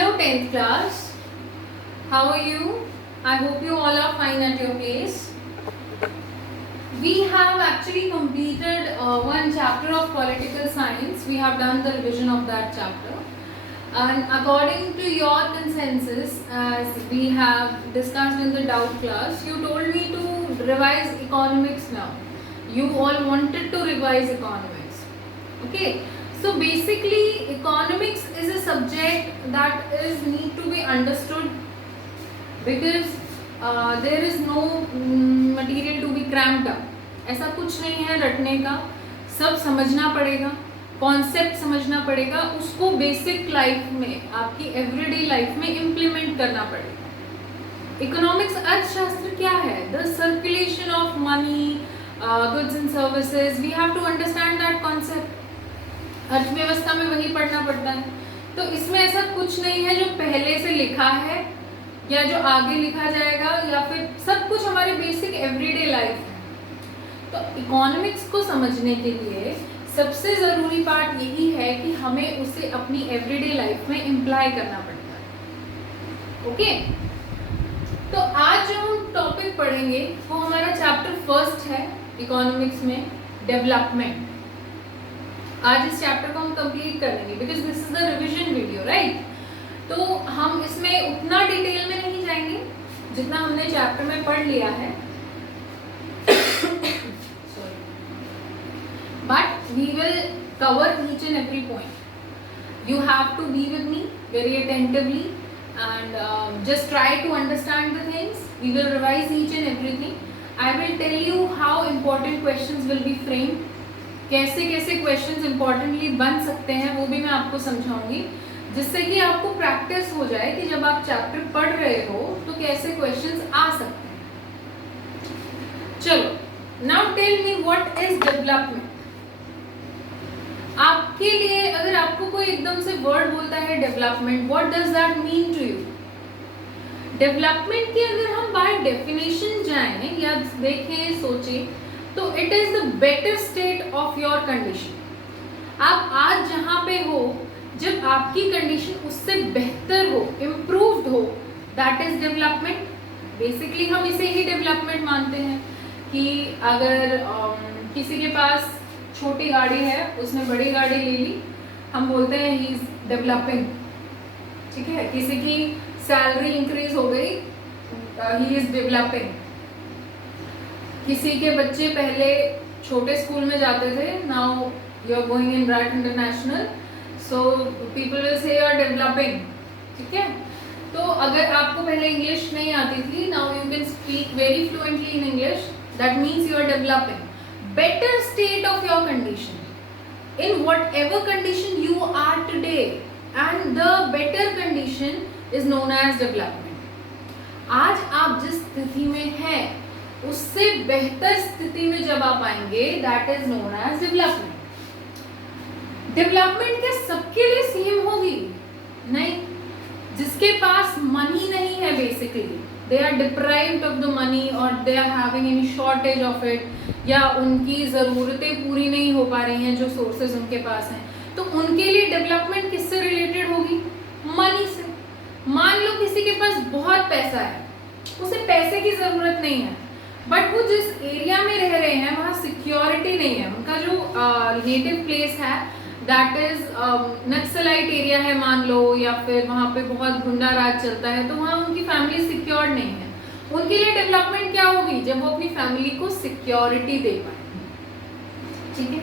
Hello 10th class, how are you? I hope you all are fine at your place. We have actually completed one chapter of political science. We have done the revision of that chapter. And according to your consensus, as we have discussed in the doubt class, you told me to revise economics now. You all wanted to revise economics. Okay. So basically, economics is a subject that is need to be understood because there is no material to be cramped up. ऐसा कुछ नहीं है रटने का, सब समझना पड़ेगा, concept समझना पड़ेगा, उसको बेसिक लाइफ में, आपकी एवरीडे लाइफ में इम्प्लीमेंट करना पड़ेगा. इकोनॉमिक्स अर्थशास्त्र क्या है? The circulation of money, goods and services. We have to understand that concept. अर्थव्यवस्था में वही पढ़ना पड़ता है. तो इसमें ऐसा कुछ नहीं है जो पहले से लिखा है या जो आगे लिखा जाएगा या फिर सब कुछ हमारे बेसिक एवरीडे लाइफ है. तो इकोनॉमिक्स को समझने के लिए सबसे ज़रूरी पार्ट यही है कि हमें उसे अपनी एवरीडे लाइफ में इम्प्लाई करना पड़ता है. ओके. तो आज जो हम टॉपिक पढ़ेंगे वो हमारा चैप्टर फर्स्ट है इकोनॉमिक्स में, डेवलपमेंट. आज इस चैप्टर को हम कंप्लीट कर लेंगे because this is the revision video, right. तो हम इसमें उतना डिटेल में नहीं जाएंगे जितना हमने चैप्टर में पढ़ लिया है, but we will cover each and every point. You have to be with me very attentively and just try to understand the things. We will revise each and everything. I will tell you how important questions will be framed. कैसे कैसे questions importantly बन सकते हैं वो भी मैं आपको समझाऊंगी, जिससे कि आपको प्रैक्टिस हो जाए कि जब आप चैप्टर पढ़ रहे हो तो कैसे क्वेश्चंस आ सकते हैं. चलो, now tell me what is development. आपके लिए अगर आपको कोई एकदम से वर्ड बोलता है development, what does that mean to you? Development की अगर हम बाय डेफिनेशन जाएं या देखें, सोचें, तो it is the better state of your condition. आप आज जहां पे हो, जब आपकी कंडीशन उससे बेहतर हो, इम्प्रूव्ड हो, दैट इज डेवलपमेंट. बेसिकली हम इसे ही डेवलपमेंट मानते हैं कि अगर किसी के पास छोटी गाड़ी है, उसने बड़ी गाड़ी ले ली, हम बोलते हैं ही इज डेवलपिंग. ठीक है. किसी की सैलरी इंक्रीज हो गई, ही इज डेवलपिंग. किसी के बच्चे पहले छोटे स्कूल में जाते थे, now you are going in Bright International, so people will say you are developing. ठीक है. तो अगर आपको पहले इंग्लिश नहीं आती थी, now you can speak very fluently in English, that means you are developing. Better state of your condition in whatever condition you are today, and the better condition is known as development. आज आप जिस स्थिति में हैं उससे बेहतर स्थिति में जब आप आएंगे, that is known as development. Development क्या सबके लिए सेम होगी? नहीं. जिसके पास मनी नहीं है, basically they are deprived of the money और they are having any shortage of it, या उनकी ज़रूरतें पूरी नहीं हो पा रही हैं जो सोर्सेज उनके पास हैं, तो उनके लिए डेवलपमेंट किससे रिलेटेड होगी? मनी से. मान लो किसी के पास बहुत पैसा है, उसे पैसे की ज़रूरत नहीं है, बट वो जिस एरिया में रह रहे हैं वहाँ सिक्योरिटी नहीं है. उनका जो नेटिव प्लेस है दैट इज नक्सलाइट एरिया है मान लो, या फिर वहाँ पे बहुत गुंडा राज चलता है, तो वहाँ उनकी फैमिली सिक्योर नहीं है. उनके लिए डेवलपमेंट क्या होगी? जब वो अपनी फैमिली को सिक्योरिटी दे पाए. ठीक है.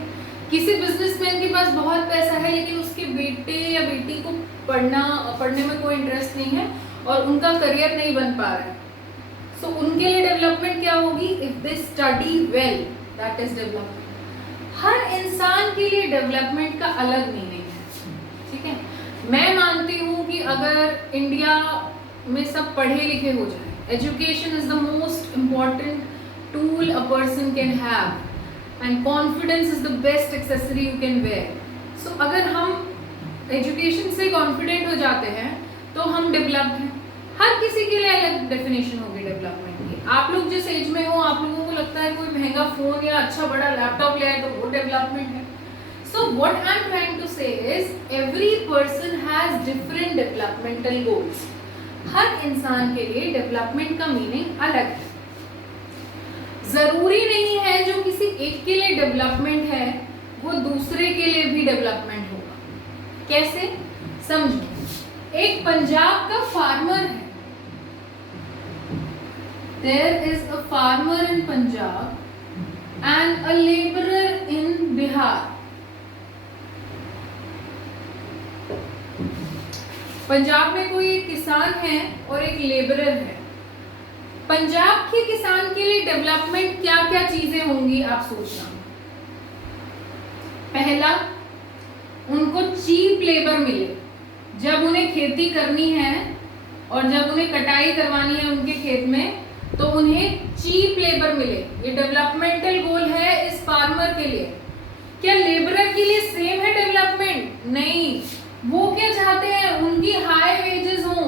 किसी बिजनेसमैन के पास बहुत पैसा है लेकिन उसके बेटे या बेटी को पढ़ने में कोई इंटरेस्ट नहीं है और उनका करियर नहीं बन पा रहा है, सो उनके लिए डेवलपमेंट क्या होगी? If they study well, that is development. हर इंसान के लिए डेवलपमेंट का अलग मीनिंग है. ठीक है. मैं मानती हूँ कि अगर इंडिया में सब पढ़े लिखे हो जाए, education is the most important tool a person can have, and confidence is the best accessory you can wear. So अगर हम एजुकेशन से कॉन्फिडेंट हो जाते हैं तो हम डेवलप्ड हैं. हर किसी के लिए अलग डेफिनेशन होगी डेवलपमेंट की. आप लोग जिस एज में हो, आप लोगों को लगता है कोई महंगा फोन या अच्छा बड़ा लैपटॉप ले आए तो वो डेवलपमेंट है. So what I am trying to say is every person has has different developmental goals. हर इंसान के लिए डेवलपमेंट का मीनिंग अलग है। जरूरी नहीं है जो किसी एक के लिए डेवलपमेंट है वो दूसरे के लिए भी डेवलपमेंट होगा। कैसे समझो, एक पंजाब का फार्मर है, there is a farmer in Punjab and a labourer in Bihar. Punjab में कोई एक किसान है और एक लेबरर है। पंजाब के किसान के लिए डेवलपमेंट क्या क्या चीजें होंगी आप सोचना। पहला, उनको चीप लेबर मिले। जब उन्हें खेती करनी है और जब उन्हें कटाई करवानी है उनके खेत में, तो उन्हें चीप लेबर मिले। ये डेवलपमेंटल गोल है इस फार्मर के लिए। क्या लेबरर के लिए सेम है डेवलपमेंट? नहीं, वो क्या चाहते हैं, उनकी हाई वेजेस हो,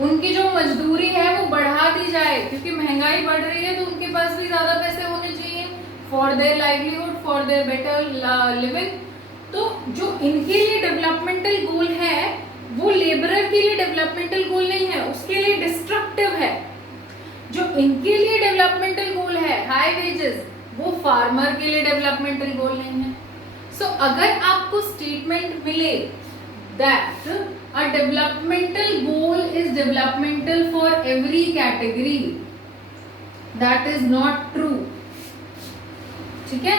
उनकी जो मजदूरी है वो बढ़ा दी जाए, क्योंकि महंगाई बढ़ रही है तो उनके पास भी ज्यादा पैसे होने चाहिए for their livelihood, for their better living. तो जो इनके लिए डेवलपमेंटल गोल है वो लेबरर के लिए डेवलपमेंटल गोल नहीं है, उसके लिए डिस्ट्रक्टिव है। जो इनके लिए डेवलपमेंटल गोल है हाई वेजेस, वो फार्मर के लिए डेवलपमेंटल गोल नहीं है। सो अगर आपको स्टेटमेंट मिले that a developmental goal is developmental for every category, that is not true. ठीक है,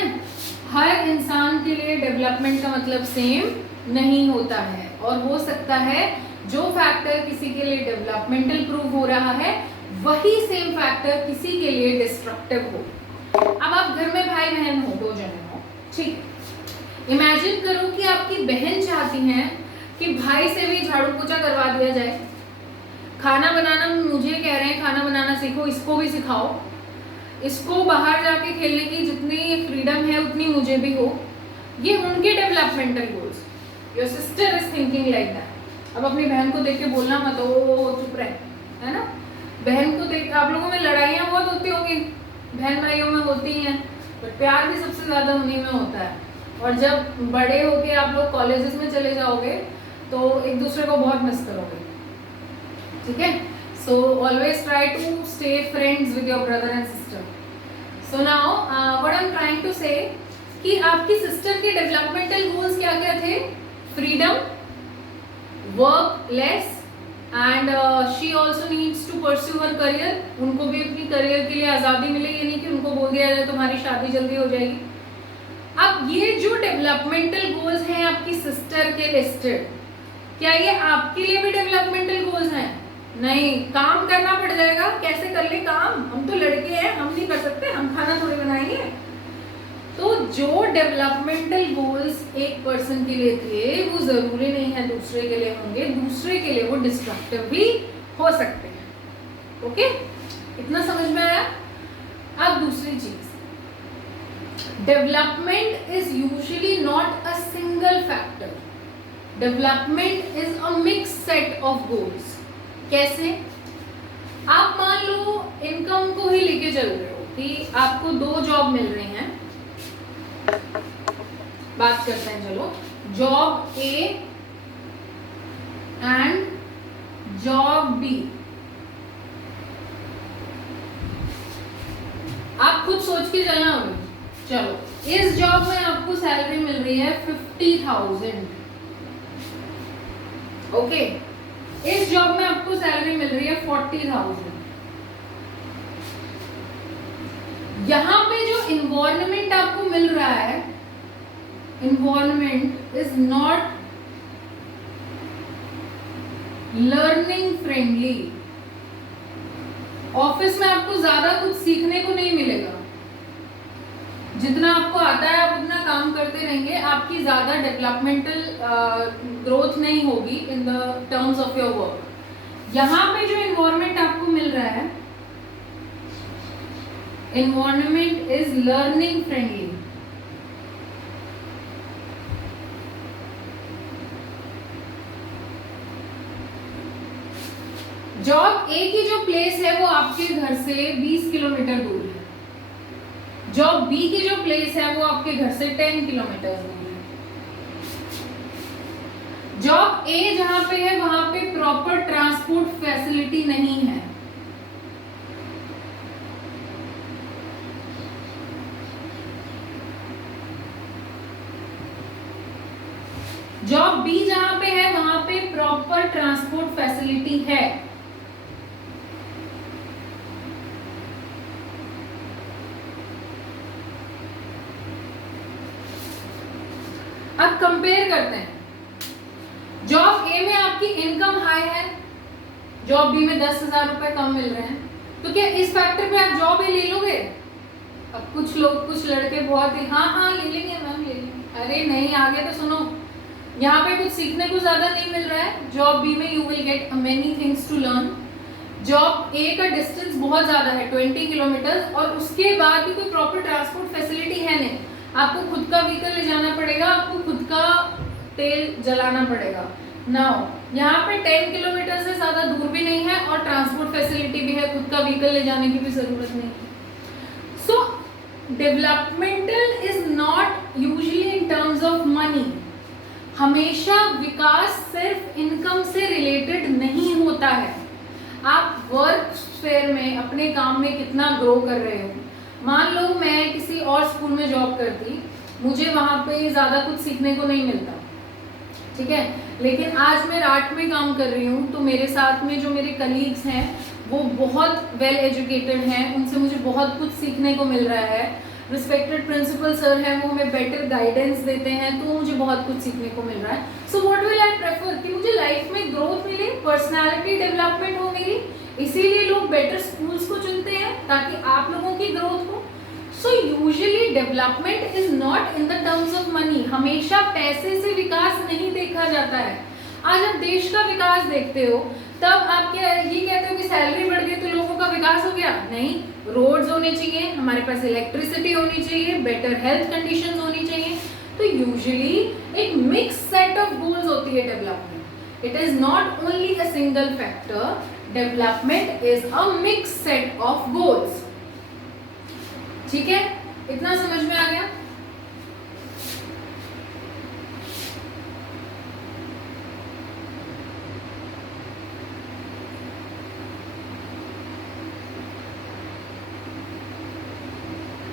हर इंसान के लिए डेवलपमेंट का मतलब सेम नहीं होता है, और हो सकता है जो फैक्टर किसी के लिए डेवलपमेंटल प्रूव हो रहा है वही सेम फैक्टर किसी के लिए डिस्ट्रक्टिव हो। अब आप घर में भाई बहन हो, दो जने हो, ठीक। इमेजिन करो कि आपकी बहन चाहती हैं कि भाई से भी झाड़ू पोछा करवा दिया जाए, खाना बनाना मुझे कह रहे हैं खाना बनाना सीखो, इसको भी सिखाओ, इसको बाहर जाके खेलने की जितनी फ्रीडम है उतनी मुझे भी हो। ये उनके developmental goals. Your sister is thinking like that. अब अपनी बहन को देख के बोलना मत, ओ चुप रहे, है ना। बहन को देख, आप लोगों में लड़ाइयाँ बहुत होती होंगी, बहन भाइयों में होती हैं, बट प्यार भी सबसे ज्यादा उन्हीं में होता है। और जब बड़े होके आप लोग कॉलेजेस में चले जाओगे तो एक दूसरे को बहुत मिस करोगे, ठीक है। So always try to stay friends with your brother and sister. So now what I am trying to say कि आपकी सिस्टर के डेवलपमेंटल गोल्स क्या क्या थे? Freedom, work less, and she also needs to pursue her career. उनको भी अपनी career के लिए आज़ादी मिले, ये नहीं कि उनको बोल दिया जाए तुम्हारी शादी जल्दी हो जाएगी। अब ये जो डेवलपमेंटल गोल्स हैं आपकी सिस्टर के लिस्टेड, क्या ये आपके लिए भी डेवलपमेंटल गोल्स हैं? नहीं, काम करना पड़ जाएगा। कैसे कर ले काम? हम तो लड़के हैं, हम नहीं कर सकते, हम खाना थोड़ी बनाएंगे। तो जो डेवलपमेंटल गोल्स एक पर्सन के लिए थे वो जरूरी नहीं है दूसरे के लिए होंगे, दूसरे के लिए वो डिस्ट्रक्टिव भी हो सकते हैं। ओके, इतना समझ में आया? अब दूसरी चीज, development is usually not a single factor, development is a mix set of goals. कैसे? आप मान लो इनकम को ही लेके चल रहे हो कि आपको 2 जॉब मिल रही हैं। बात करते हैं, चलो, job A and job B. आप खुद सोच के चलना होगा। चलो, इस जॉब में आपको सैलरी मिल रही है 50,000। ओके, इस जॉब में आपको सैलरी मिल रही है 40,000। यहां पे जो इन्वायरमेंट आपको मिल रहा है, environment is not learning friendly. Office में आपको ज्यादा कुछ सीखने को नहीं मिलेगा, जितना आपको आता है आप उतना काम करते रहेंगे, आपकी ज्यादा डेवलपमेंटल ग्रोथ नहीं होगी in the terms of your work. यहाँ पे जो एनवायरनमेंट आपको मिल रहा है, environment is learning friendly. Job A की जो प्लेस है वो आपके घर से 20 किलोमीटर दूर है, जॉब बी की जो प्लेस है वो आपके घर से 10 किलोमीटर दूर है। जॉब ए जहां पे है वहां पे प्रॉपर ट्रांसपोर्ट फैसिलिटी नहीं है। जॉब बी जहां पे है वहां पे प्रॉपर ट्रांसपोर्ट फैसिलिटी है। अब कंपेयर करते हैं। जॉब ए में आपकी इनकम हाई है, जॉब बी में 10,000 रुपए कम मिल रहे हैं, तो क्या इस फैक्टर पे आप जॉब ए ले लोगे? अब कुछ लोग, कुछ लड़के बहुत ही हाँ ले लेंगे मैम ले लेंगे। अरे नहीं, आगे तो सुनो। यहाँ पे कुछ सीखने को ज्यादा नहीं मिल रहा है। जॉब बी में you will get many things to learn. Job A का डिस्टेंस बहुत ज्यादा है 20 किलोमीटर, और उसके बाद भी कोई प्रॉपर ट्रांसपोर्ट फैसिलिटी है नहीं। आपको खुद का व्हीकल ले जाना पड़ेगा, आपको खुद का तेल जलाना पड़ेगा। नाउ यहाँ पे 10 किलोमीटर से ज्यादा दूर भी नहीं है और ट्रांसपोर्ट फैसिलिटी भी है, खुद का व्हीकल ले जाने की भी जरूरत नहीं है। So developmental is not usually in terms of money. हमेशा विकास सिर्फ इनकम से रिलेटेड नहीं होता है। आप वर्क स्फेयर में अपने काम में कितना ग्रो कर रहे हो। मान लो मैं किसी और स्कूल में जॉब करती, मुझे वहां पे ज्यादा कुछ सीखने को नहीं मिलता, ठीक है, लेकिन आज मैं राट में काम कर रही हूँ, तो मेरे साथ में जो मेरे कलीग्स हैं वो बहुत वेल एजुकेटेड हैं, उनसे मुझे बहुत कुछ सीखने को मिल रहा है। रिस्पेक्टेड प्रिंसिपल सर हैं, वो हमें बेटर गाइडेंस देते हैं, तो मुझे बहुत कुछ सीखने को मिल रहा है। So what will I prefer, कि मुझे लाइफ में ग्रोथ मिले, पर्सनालिटी डेवलपमेंट हो मेरी, इसीलिए लोग बेटर स्कूल्स को चुनते हैं ताकि आप लोगों की ग्रोथ हो। So usually development is not in the terms of money. हमेशा पैसे से विकास नहीं देखा जाता है। आज आप देश का विकास देखते हो तब आप क्या ये कहते हो कि सैलरी बढ़ गई तो लोगों का विकास हो गया? नहीं, रोड्स होने चाहिए, हमारे पास इलेक्ट्रिसिटी होनी चाहिए, बेटर हेल्थ कंडीशंस होनी चाहिए। तो यूजुअली एक मिक्स सेट ऑफ गोल्स होती है development. It is not only a single factor, development is a mix set of goals. ठीक है, इतना समझ में आ गया?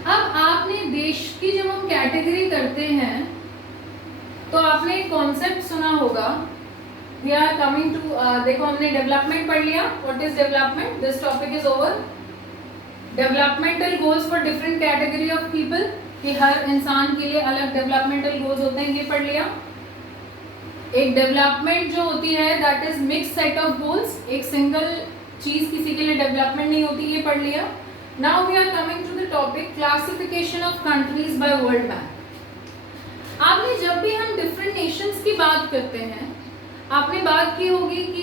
अब आपने देश की जब हम कैटेगरी करते हैं तो आपने एक कॉन्सेप्ट सुना होगा, वी आर कमिंग टू, देखो हमने डेवलपमेंट पढ़ लिया। What is development? This topic is over. Developmental goals for different category of people, कि हर इंसान के लिए अलग डेवलपमेंटल गोल्स होते हैं, ये पढ़ लिया। एक डेवलपमेंट जो होती है that is mix set of goals, एक सिंगल चीज किसी के लिए डेवलपमेंट नहीं होती, ये पढ़ लिया। Now we are coming to the topic classification of countries by World Bank. आपने जब भी हम डिफरेंट नेशंस की बात करते हैं, आपने बात की होगी कि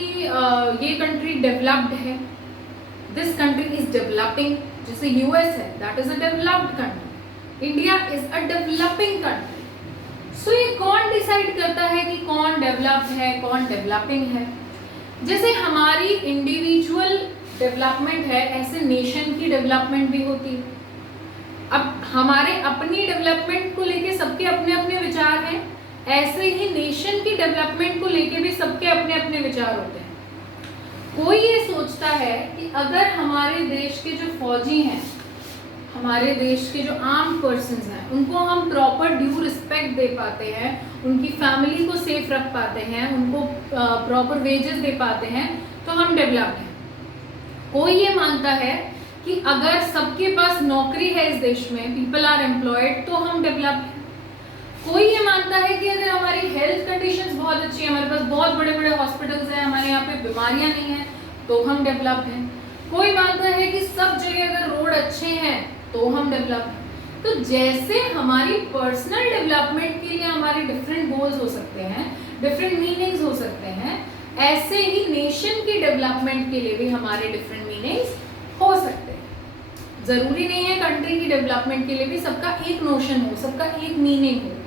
ये कंट्री डेवलप्ड है, दिस कंट्री इज डेवलपिंग। जैसे यूएस है, that is a developed country, India is a developing country. So ये कौन डिसाइड करता है कि कौन डेवलप्ड है, कौन डेवलपिंग है? जैसे हमारी इंडिविजुअल डेवलपमेंट है, ऐसे नेशन की डेवलपमेंट भी होती है। अब हमारे अपनी डेवलपमेंट को लेके सबके अपने अपने विचार हैं, ऐसे ही नेशन की डेवलपमेंट को लेके भी सबके अपने अपने विचार होते हैं। कोई ये सोचता है कि अगर हमारे देश के जो फौजी हैं, हमारे देश के जो आर्म पर्सन्स हैं, उनको हम प्रॉपर ड्यू रिस्पेक्ट दे पाते हैं, उनकी फैमिली को सेफ रख पाते हैं, उनको प्रॉपर वेजेस दे पाते हैं, तो हम डेवलप्ड हैं। कोई ये मानता है कि अगर सबके पास नौकरी है इस देश में, पीपल आर एम्प्लॉयड, तो हम डेवलप्ड हैं। कोई ये मानता है कि अगर हमारी हेल्थ कंडीशंस बहुत अच्छी है, हमारे पास बहुत बड़े बड़े हॉस्पिटल्स हैं, हमारे यहाँ पे बीमारियां नहीं हैं, तो हम डेवलप्ड हैं। कोई मानता है कि सब जगह अगर रोड अच्छे हैं तो हम डेवलप्ड हैं। तो जैसे हमारी पर्सनल डेवलपमेंट के लिए हमारे डिफरेंट गोल्स हो सकते हैं, डिफरेंट मीनिंग्स हो सकते हैं, ऐसे ही नेशन की डेवलपमेंट के लिए भी हमारे डिफरेंट मीनिंग्स हो सकते हैं। जरूरी नहीं है कंट्री की डेवलपमेंट के लिए भी सबका एक नोशन हो, सबका एक मीनिंग हो।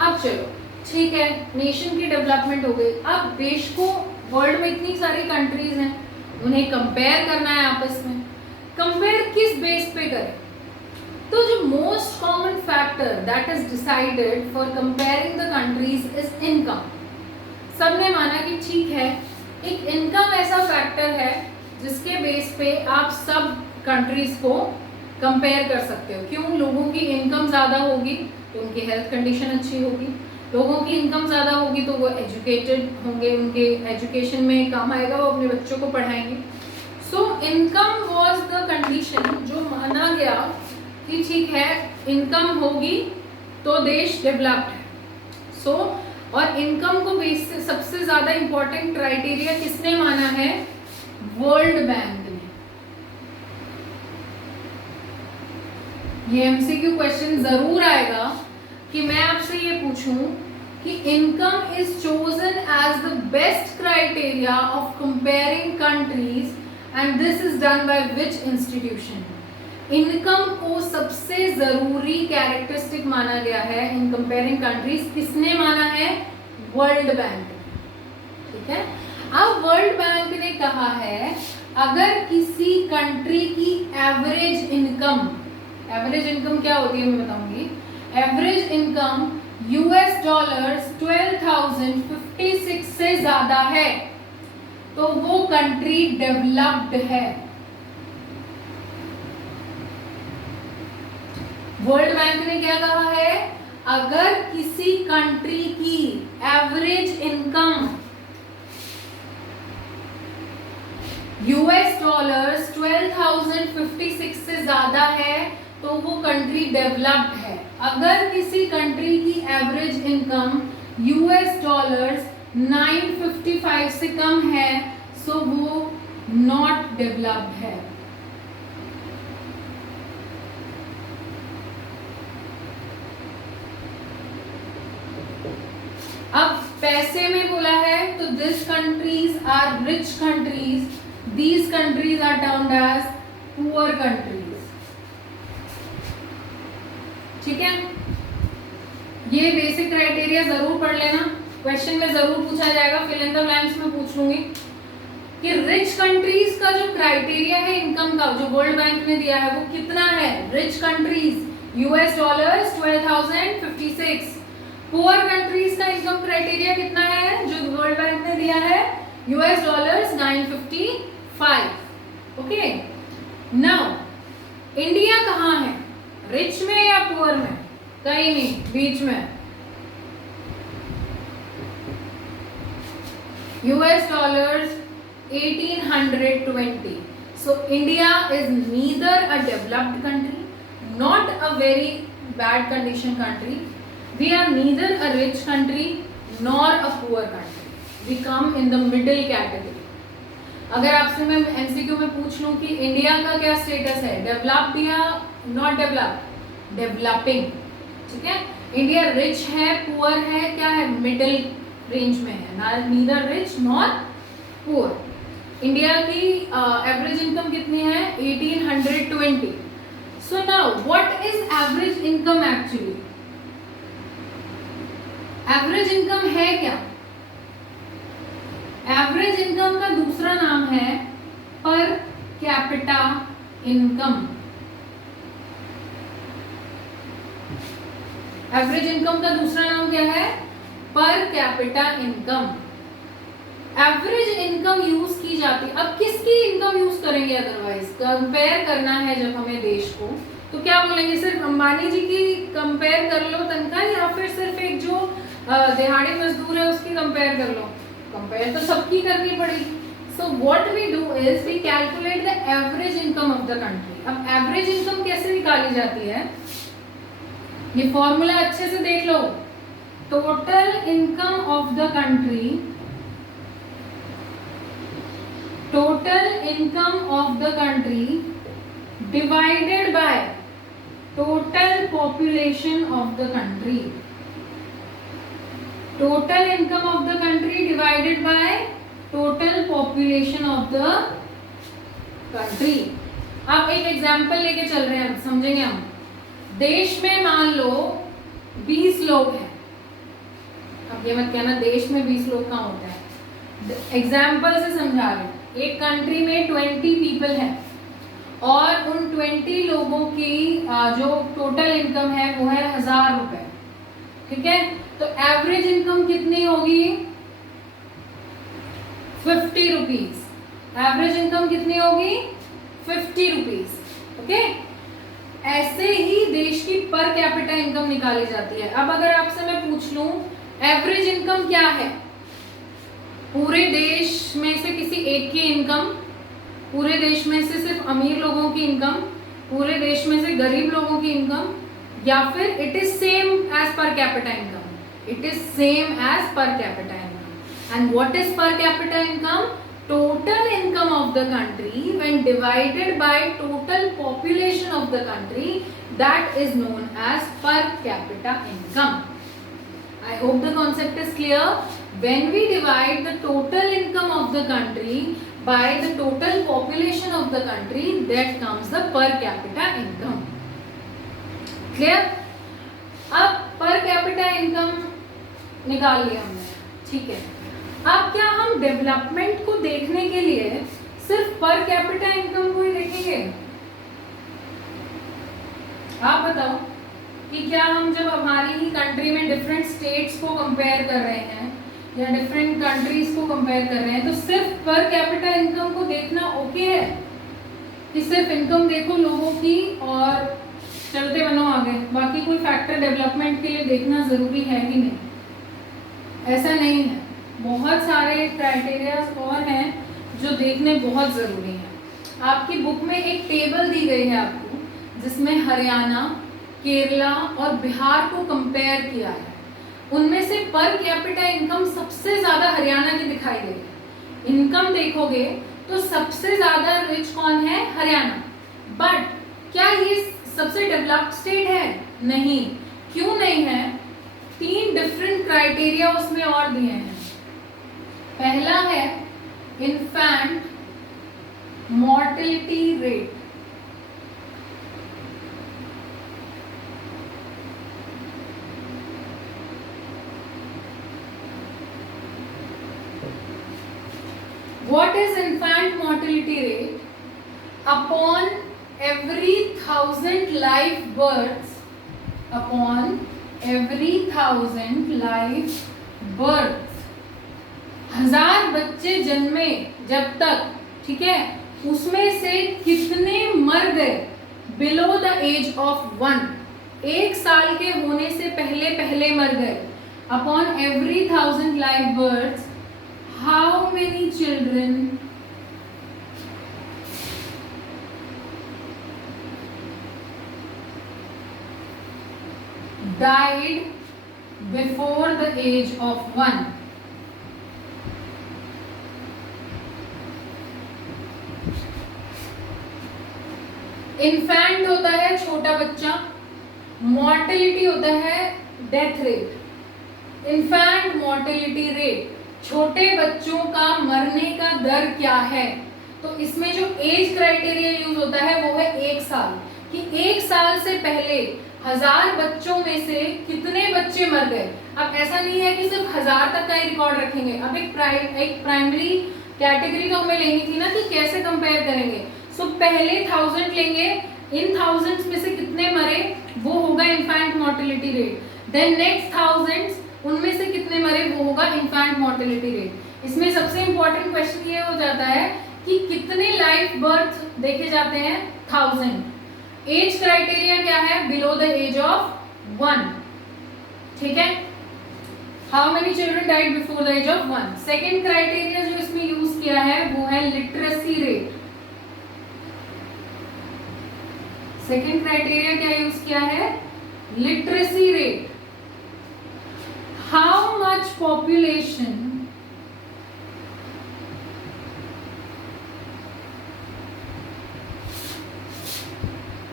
अब चलो ठीक है, नेशन की डेवलपमेंट हो गई। अब देश को, वर्ल्ड में इतनी सारी कंट्रीज हैं, उन्हें कंपेयर करना है आपस में। कंपेयर किस बेस पे करें? तो जो most common factor that is decided for comparing the countries is income. सबने माना कि ठीक है, एक इनकम ऐसा फैक्टर है जिसके बेस पे आप सब कंट्रीज को कंपेयर कर सकते हो। क्यों? लोगों की इनकम ज़्यादा होगी तो उनकी हेल्थ कंडीशन अच्छी होगी, लोगों की इनकम ज़्यादा होगी तो वो एजुकेटेड होंगे, उनके एजुकेशन में काम आएगा, वो अपने बच्चों को पढ़ाएंगे। So income was the condition जो माना गया कि ठीक है, इनकम होगी तो देश डेवलप्ड है। सो और इनकम को बेस से सबसे ज़्यादा इम्पोर्टेंट क्राइटेरिया किसने माना है? वर्ल्ड बैंक ने। ये एमसीक्यू क्वेश्चन जरूर आएगा कि मैं आपसे ये पूछूं कि income is chosen as the best criteria of comparing countries and this is done by which institution. Income को सबसे जरूरी कैरेक्टरिस्टिक माना गया है इन कंपेयरिंग कंट्रीज। किसने माना है? World bank. ठीक है, अब वर्ल्ड बैंक ने कहा है अगर किसी कंट्री की एवरेज इनकम क्या होती है मैं बताऊंगी। एवरेज इनकम यूएस डॉलर्स 12,056 से ज्यादा है तो वो कंट्री डेवलप्ड है। वर्ल्ड बैंक ने क्या कहा है? अगर किसी कंट्री की एवरेज इनकम यूएस डॉलर्स 12,056 से ज्यादा है तो वो कंट्री डेवलप्ड है। अगर किसी कंट्री की एवरेज इनकम यूएस डॉलर्स 955 से कम है सो वो नॉट डेवलप्ड है। अब पैसे में बोला है तो this countries are rich countries, these countries are termed as poor countries. ठीक है, ये बेसिक क्राइटेरिया जरूर पढ़ लेना, क्वेश्चन में जरूर पूछा जाएगा, फिल इन द ब्लैंक्स में पूछ लूंगी कि रिच कंट्रीज का जो क्राइटेरिया है इनकम का जो वर्ल्ड बैंक ने दिया है वो कितना है। Rich countries US dollars 12,056, poor countries का इनकम क्राइटेरिया कितना है जो वर्ल्ड बैंक ने दिया है? US dollars 955। Okay, now India कहाँ है? रिच में या पुअर में? कहीं नहीं, बीच में। US dollars 1820। So India is neither a developed country, not a very bad condition country. We are neither a rich country nor a poor country. We come in the middle category. अगर आपसे मैं MCQ में पूछ लूं कि India का क्या status है, डेवलप्ड या नॉट डेवलप्ड? डेवलपिंग. ठीक है, इंडिया रिच है, पुअर है, क्या है? मिडिल रेंज में है, neither rich nor poor. India की एवरेज इनकम कितनी है? 1820. सो now what is average income actually? Average income है क्या? एवरेज इनकम का दूसरा नाम है पर कैपिटा इनकम. एवरेज इनकम का दूसरा नाम क्या है? पर capita income. Average income use की जाती है. अब किसकी इनकम यूज करेंगे? अदरवाइज कंपेयर करना है जब हमें देश को, तो क्या बोलेंगे? सिर्फ अंबानी जी की कंपेयर कर लो तनख्वाह, या फिर सिर्फ एक जो दिहाड़ी मजदूर है उसकी कंपेयर कर लो? कंपेयर तो सबकी करनी पड़ेगी. So what we do is we calculate the average income of the country. अब एवरेज इनकम कैसे निकाली जाती है? ये फॉर्मूला अच्छे से देख लो. Total income of the country, total income of the country divided by total population of the country. Total income of the country divided by total population of the country. अब एक एग्जांपल लेके चल रहे हैं, समझेंगे हम. देश में मान लो 20 लोग हैं. अब ये मत कहना देश में 20 लोग कहाँ होता है, एग्जाम्पल से समझा रहे हैं. एक कंट्री में 20 पीपल हैं और उन 20 लोगों की जो टोटल इनकम है वो है 1000 रुपए, ठीक है। तो एवरेज इनकम कितनी होगी? 50 रुपीज। एवरेज इनकम कितनी होगी? 50 रुपीज, ओके। ऐसे ही देश की पर कैपिटा इनकम निकाली जाती है। अब अगर आपसे मैं पूछ लूं एवरेज इनकम क्या है, पूरे देश में से किसी एक की इनकम, पूरे देश में से सिर्फ अमीर लोगों की इनकम, पूरे देश में से गरीब लोगों की इनकम, या फिर it is same as per capita income? It is same as per capita income. And what is per capita income? Total income of the country when divided by total population of the country, that is known as per capita income. I hope the concept is clear. When we divide the total income of the country by the total population of the country, that comes the per capita income. Clear? अब per capita income निकाल लिया हमने, ठीक है। अब क्या हम development को देखने के लिए सिर्फ per capita income को ही देखेंगे? आप बताओ कि क्या हम जब हमारी ही कंट्री में डिफरेंट स्टेट्स को कंपेयर कर रहे हैं या डिफरेंट कंट्रीज को कंपेयर कर रहे हैं तो सिर्फ पर कैपिटा इनकम को देखना ओके है कि सिर्फ इनकम देखो लोगों की और चलते बनो आगे, बाकी कोई फैक्टर डेवलपमेंट के लिए देखना जरूरी है ही नहीं? ऐसा नहीं है, बहुत सारे क्राइटेरियाज और हैं जो देखने बहुत ज़रूरी हैं। आपकी बुक में एक टेबल दी गई है आपको, जिसमें हरियाणा, केरला और बिहार को कंपेयर किया है। उनमें से पर कैपिटा इनकम सबसे ज़्यादा हरियाणा की दिखाई गई है। इनकम देखोगे तो सबसे ज़्यादा रिच कौन है? हरियाणा। बट क्या ये सबसे डेवलप्ड स्टेट है? नहीं। क्यों नहीं है? 3 डिफरेंट क्राइटेरिया उसमें और दिए हैं। पहला है infant mortality rate. What is infant mortality rate? Upon every 1000 live births, upon every 1000 live births, 1000 बच्चे जन्मे जब तक, ठीक है, उसमें से कितने मर गए बिलो द एज ऑफ 1? 1 साल के होने से पहले पहले मर गए। Upon every 1000 live births, how many children died before the age of 1? Infant होता है छोटा बच्चा, मॉर्टेलिटी होता है death rate. Infant mortality rate, छोटे बच्चों का मरने का दर क्या है? तो इसमें जो एज क्राइटेरिया यूज होता है वो है 1 साल, कि 1 साल से पहले 1000 बच्चों में से कितने बच्चे मर गए। अब ऐसा नहीं है कि सिर्फ 1000 तक का ही रिकॉर्ड रखेंगे। अब एक प्राइमरी कैटेगरी तो हमें लेनी थी ना कि कैसे कंपेयर करेंगे। सो पहले 1000 लेंगे, इन 1000 में से कितने मरे वो होगा infant mortality rate. Then next 1000 उनमें से कितने मरे वो होगा इन्फेंट मॉर्टेलिटी रेट। इसमें सबसे इंपॉर्टेंट क्वेश्चन ये हो जाता है कि कितने लाइव बर्थ देखे जाते हैं? 1000। एज क्राइटेरिया क्या है? बिलो द एज ऑफ 1, ठीक है। How many children died before the age of 1? Second criteria जो इसमें यूज किया है वो है लिटरेसी रेट। सेकेंड क्राइटेरिया क्या यूज किया है? Literacy rate. How much population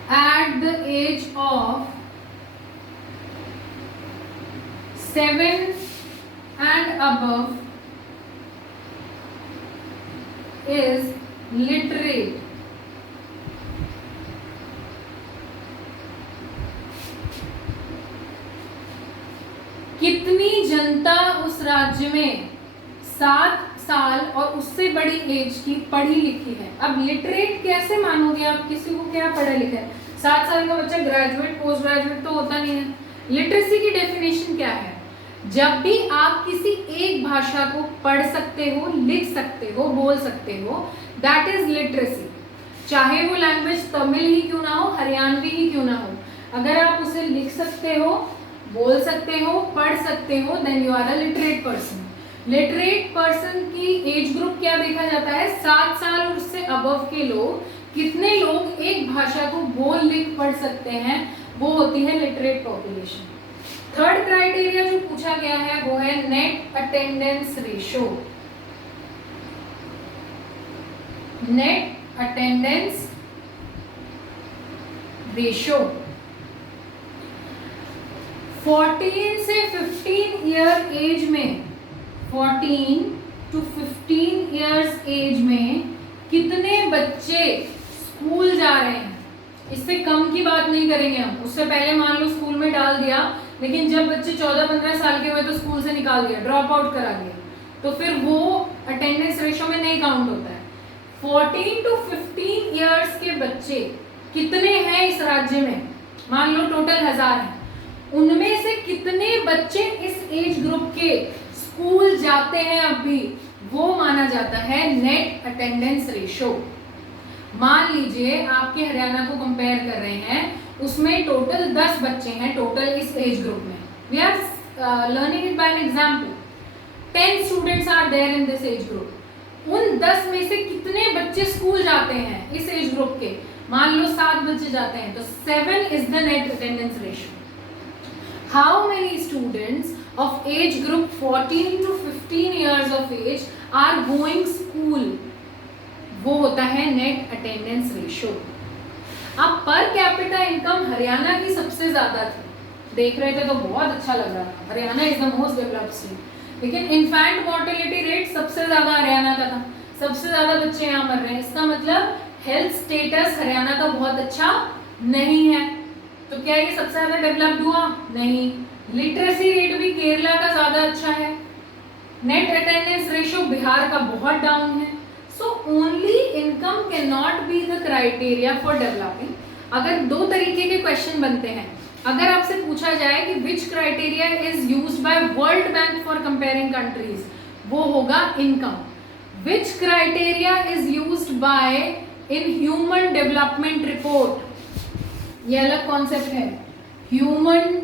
at the age of 7 and above is literate? कितनी जनता उस राज्य में 7 साल और उससे बड़ी एज की पढ़ी लिखी है। अब लिटरेट कैसे मानोगे आप किसी को क्या पढ़ा लिखा है? 7 साल का बच्चा ग्रेजुएट पोस्ट ग्रेजुएट तो होता नहीं है। लिटरेसी की डेफिनेशन क्या है? जब भी आप किसी एक भाषा को पढ़ सकते हो, लिख सकते हो, बोल सकते हो, दैट इज लिटरेसी। चाहे वो लैंग्वेज तमिल ही क्यों ना हो, हरियाणवी ही क्यों ना हो, अगर आप उसे लिख सकते हो, बोल सकते हो, पढ़ सकते हो, then you are a literate person. Literate person की एज ग्रुप क्या देखा जाता है? 7 साल और उससे अबव के लोग, कितने लोग एक भाषा को बोल लिख पढ़ सकते हैं, वो होती है लिटरेट पॉपुलेशन। थर्ड क्राइटेरिया जो पूछा गया है वो है net attendance ratio. Net attendance ratio 14 से 15 ईयर एज में, 14 to 15 ईयर्स एज में कितने बच्चे स्कूल जा रहे हैं? इससे कम की बात नहीं करेंगे हम। उससे पहले मान लो स्कूल में डाल दिया, लेकिन जब बच्चे 14-15 साल के हुए तो स्कूल से निकाल दिया, ड्रॉप आउट करा दिया, तो फिर वो अटेंडेंस रेशो में नहीं काउंट होता है। 14 to 15 ईयर्स के बच्चे कितने हैं इस राज्य में? मान लो टोटल 1000 हैं, उनमें से कितने बच्चे इस एज ग्रुप के स्कूल जाते हैं अभी, वो माना जाता है नेट अटेंडेंस रेशो। मान लीजिए आपके हरियाणा को कंपेयर कर रहे हैं, उसमें टोटल 10 बच्चे हैं टोटल इस एज ग्रुप में। We are learning it by an example. 10 students are there in this age group. उन 10 में से कितने बच्चे स्कूल जाते हैं इस एज ग्रुप के? मान लो 7 बच्चे जाते हैं, तो 7 is the net attendance ratio. How many students of age group 14 to 15 years of age are going school, वो होता है नेट अटेंडेंस रेशो। अब पर कैपिटा इनकम हरियाणा की सबसे ज्यादा थी, देख रहे थे तो बहुत अच्छा लग रहा था, Haryana is the most developed state, लेकिन इन्फेंट मोर्टेलिटी रेट सबसे ज्यादा हरियाणा का था, सबसे ज्यादा बच्चे यहाँ मर रहे हैं। इसका मतलब हेल्थ स्टेटस हरियाणा का बहुत अच्छा नहीं है। तो क्या ये सबसे ज्यादा डेवलप्ड हुआ? नहीं। लिटरेसी रेट भी केरला का ज्यादा अच्छा है। नेट अटेंडेंस रेशो बिहार का बहुत डाउन है। So only income can not be the criteria for developing. अगर दो तरीके के क्वेश्चन बनते हैं, अगर आपसे पूछा जाए कि which criteria is used by World Bank for comparing countries, वो होगा income. Which criteria is used by in human development report, ये अलग कॉन्सेप्ट है। Human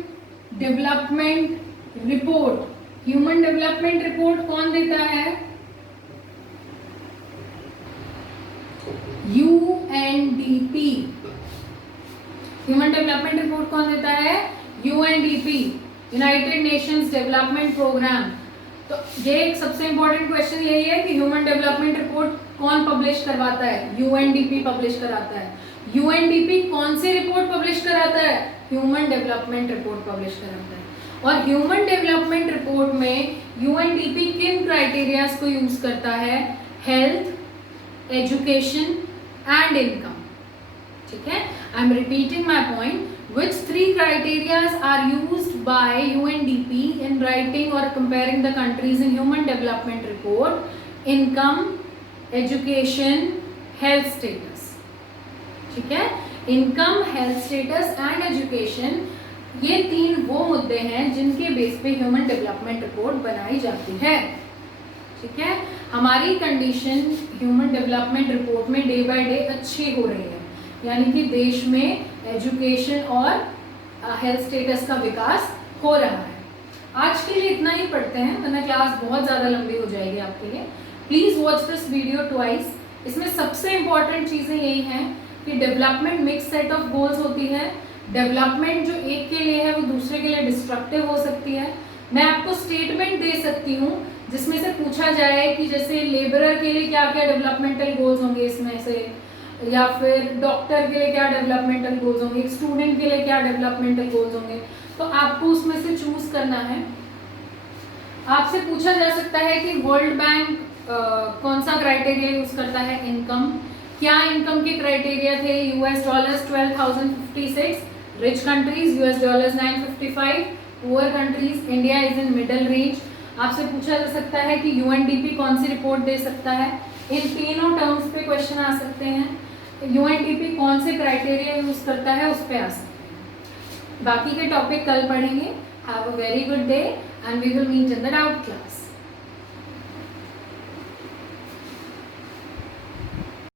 development report, human development report कौन देता है? यूएनडीपी। ह्यूमन डेवलपमेंट रिपोर्ट कौन देता है? UNDP, United Nations Development Programme. तो ये एक सबसे इंपॉर्टेंट क्वेश्चन यही है कि ह्यूमन डेवलपमेंट रिपोर्ट कौन पब्लिश करवाता है? यूएनडीपी पब्लिश कराता है। यूएनडीपी कौन सी रिपोर्ट पब्लिश कराता है? ह्यूमन डेवलपमेंट रिपोर्ट पब्लिश कराता है। और ह्यूमन डेवलपमेंट रिपोर्ट में यूएनडीपी किन क्राइटेरियाज को यूज करता है? Health, education and income. ठीक है, I am repeating my point. Which 3 criterias are used by UNDP in writing or comparing the countries in human development report? Income, education, health status. ठीक है, income, health status and education, ये 3 वो मुद्दे हैं जिनके base पे human development report बनाई जाती है। ठीक है, हमारी कंडीशन ह्यूमन डेवलपमेंट रिपोर्ट में डे बाय डे अच्छी हो रही है, यानी कि देश में एजुकेशन और हेल्थ स्टेटस का विकास हो रहा है। आज के लिए इतना ही पढ़ते हैं, वरना क्लास बहुत ज़्यादा लंबी हो जाएगी आपके लिए। Please watch this video twice. इसमें सबसे इंपॉर्टेंट चीज़ें यही हैं कि development mix set of goals होती है। डेवलपमेंट जो एक के लिए है वो दूसरे के लिए डिस्ट्रक्टिव हो सकती है। मैं आपको स्टेटमेंट दे सकती हूँ जिसमें से पूछा जाए कि जैसे लेबरर के लिए क्या क्या डेवलपमेंटल गोल्स होंगे इसमें से, या फिर डॉक्टर के लिए क्या डेवलपमेंटल गोल्स होंगे, स्टूडेंट के लिए क्या डेवलपमेंटल गोल्स होंगे, तो आपको उसमें से चूज करना है। आपसे पूछा जा सकता है कि वर्ल्ड बैंक कौन सा क्राइटेरिया यूज करता है? इनकम। क्या इनकम के क्राइटेरिया थे? US dollars 12,056, rich countries US dollars 955, poor countries India is in middle range. आपसे पूछा जा सकता है कि यूएनडीपी कौन सी रिपोर्ट दे सकता है, इन तीनों टर्म्स पे क्वेश्चन आ सकते हैं। यूएनडीपी कौन से क्राइटेरिया यूज करता है, उस पे आ सकते हैं। बाकी के टॉपिक कल पढ़ेंगे। Have a very good day and we will meet in the doubt class.